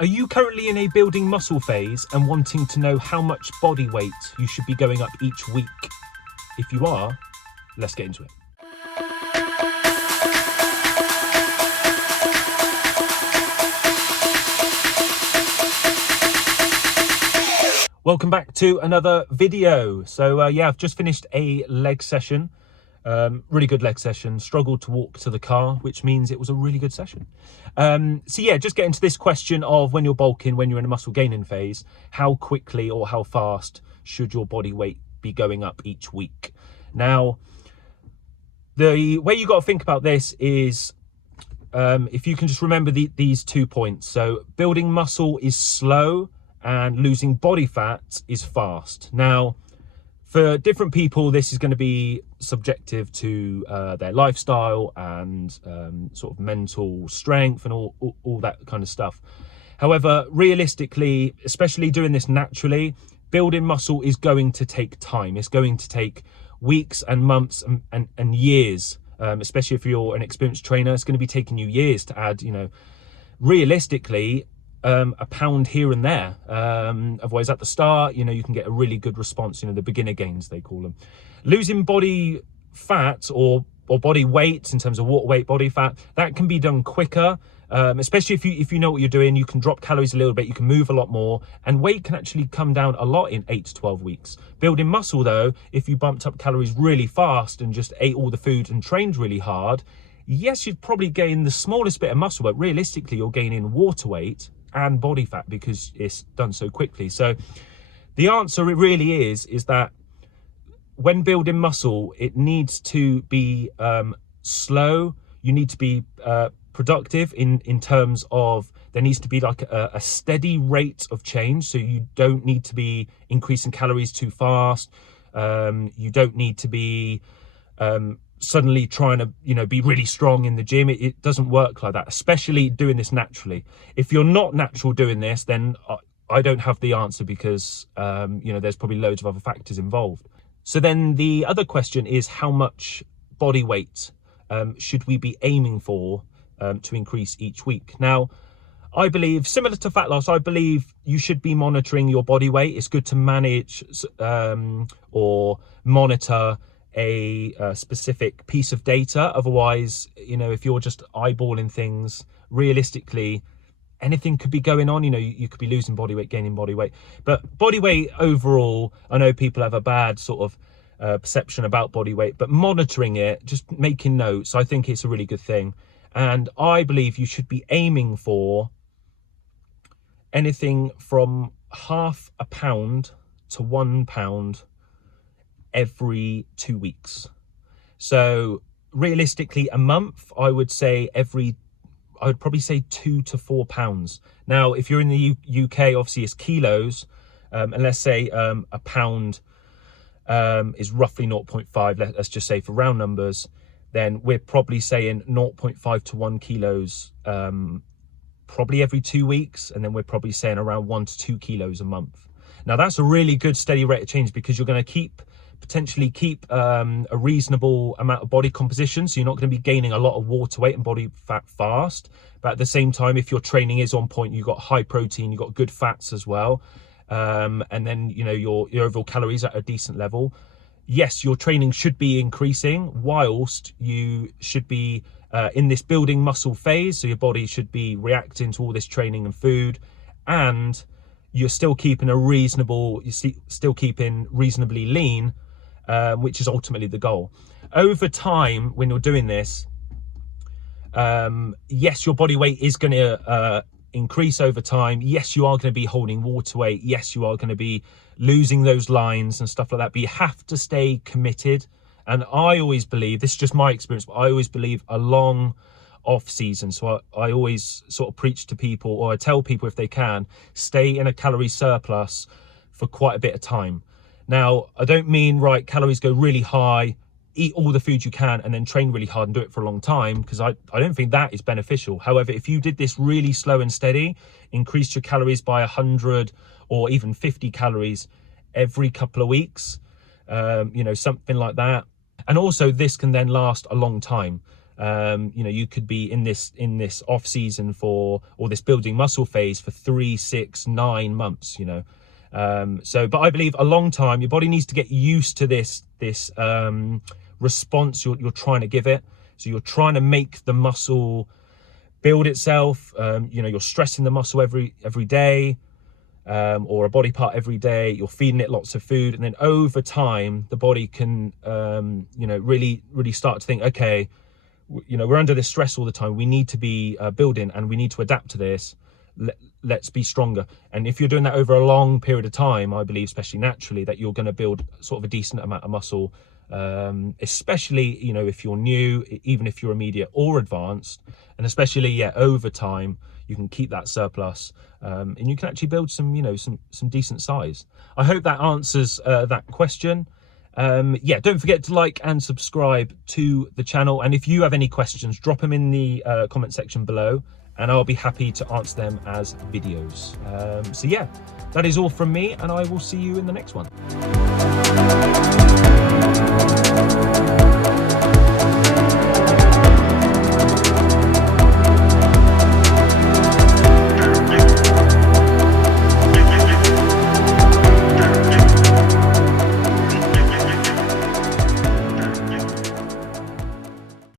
Are you currently in a building muscle phase and wanting to know how much body weight you should be going up each week? If you are, let's get into it. Welcome back to another video. So yeah, I've just finished a leg session. Really good leg session. Struggled to walk to the car, which means it was a really good session. So yeah, just getting to this question of when you're bulking, when you're in a muscle gaining phase, how quickly or how fast should your body weight be going up each week? Now, the way you got to think about this is if you can just remember these 2 points. So building muscle is slow and losing body fat is fast. Now, for different people, this is going to be subjective to their lifestyle and sort of mental strength and all that kind of stuff. However, realistically, especially doing this naturally, building muscle is going to take time. It's going to take weeks and months and years, especially if you're an experienced trainer. It's going to be taking you years to add, realistically, a pound here and there. Otherwise, at the start, you can get a really good response, the beginner gains, they call them. Losing body fat or body weight in terms of water weight, body fat, that can be done quicker, especially if you know what you're doing. You can drop calories a little bit, you can move a lot more, and weight can actually come down a lot in 8 to 12 weeks. Building muscle, though, if you bumped up calories really fast and just ate all the food and trained really hard, yes, you'd probably gain the smallest bit of muscle, but realistically, you're gaining water weight and body fat because it's done so quickly. So the answer, it really is that when building muscle, it needs to be slow. You need to be productive in terms of there needs to be like a steady rate of change. So you don't need to be increasing calories too fast. You don't need to be suddenly trying to be really strong in the gym. It doesn't work like that, especially doing this naturally. If you're not natural doing this, then I don't have the answer because there's probably loads of other factors involved. So then the other question is, how much body weight should we be aiming for to increase each week? Now, I believe, similar to fat loss, I believe you should be monitoring your body weight. It's good to manage or monitor a specific piece of data. Otherwise, if you're just eyeballing things, realistically, anything could be going on. You could be losing body weight, gaining body weight. But body weight overall, I know people have a bad sort of perception about body weight, but monitoring it, just making notes, I think it's a really good thing. And I believe you should be aiming for anything from half a pound to 1 pound every 2 weeks. So realistically, a month, I would probably say 2 to 4 pounds. Now, if you're in the UK, obviously it's kilos, and let's say a pound is roughly 0.5, let's just say for round numbers, then we're probably saying 0.5 to 1 kilos probably every 2 weeks, and then we're probably saying around 1 to 2 kilos a month. Now, that's a really good steady rate of change because you're going to potentially keep a reasonable amount of body composition, so you're not going to be gaining a lot of water weight and body fat fast. But at the same time, if your training is on point, you've got high protein, you've got good fats as well, and then your overall calories at a decent level. Yes, your training should be increasing whilst you should be in this building muscle phase, so your body should be reacting to all this training and food, and you're still keeping reasonably lean, which is ultimately the goal. Over time, when you're doing this, yes, your body weight is going to increase over time. Yes, you are going to be holding water weight. Yes, you are going to be losing those lines and stuff like that, but you have to stay committed. And I always believe, this is just my experience, but I always believe a long off season. So I always sort of preach to people, or I tell people if they can, stay in a calorie surplus for quite a bit of time. Now, I don't mean, calories go really high, eat all the food you can, and then train really hard and do it for a long time, because I don't think that is beneficial. However, if you did this really slow and steady, increased your calories by 100 or even 50 calories every couple of weeks, something like that. And also this can then last a long time. You know, you could be in this off season or this building muscle phase for 3, 6, 9 months, you know. But I believe a long time, your body needs to get used to this response you're trying to give it. So you're trying to make the muscle build itself. You know, you're stressing the muscle every day, or a body part every day. You're feeding it lots of food, and then over time, the body can, you know, really start to think, okay, you know, we're under this stress all the time. We need to be building, and we need to adapt to this. Let's be stronger. And if you're doing that over a long period of time, I believe, especially naturally, that you're going to build sort of a decent amount of muscle, especially, you know, if you're new, even if you're immediate or advanced, and especially, yeah, over time, you can keep that surplus, and you can actually build some, you know, some decent size. I hope that answers that question. Yeah, don't forget to like and subscribe to the channel. And if you have any questions, drop them in the comment section below, and I'll be happy to answer them as videos. So yeah, that is all from me, and I will see you in the next one.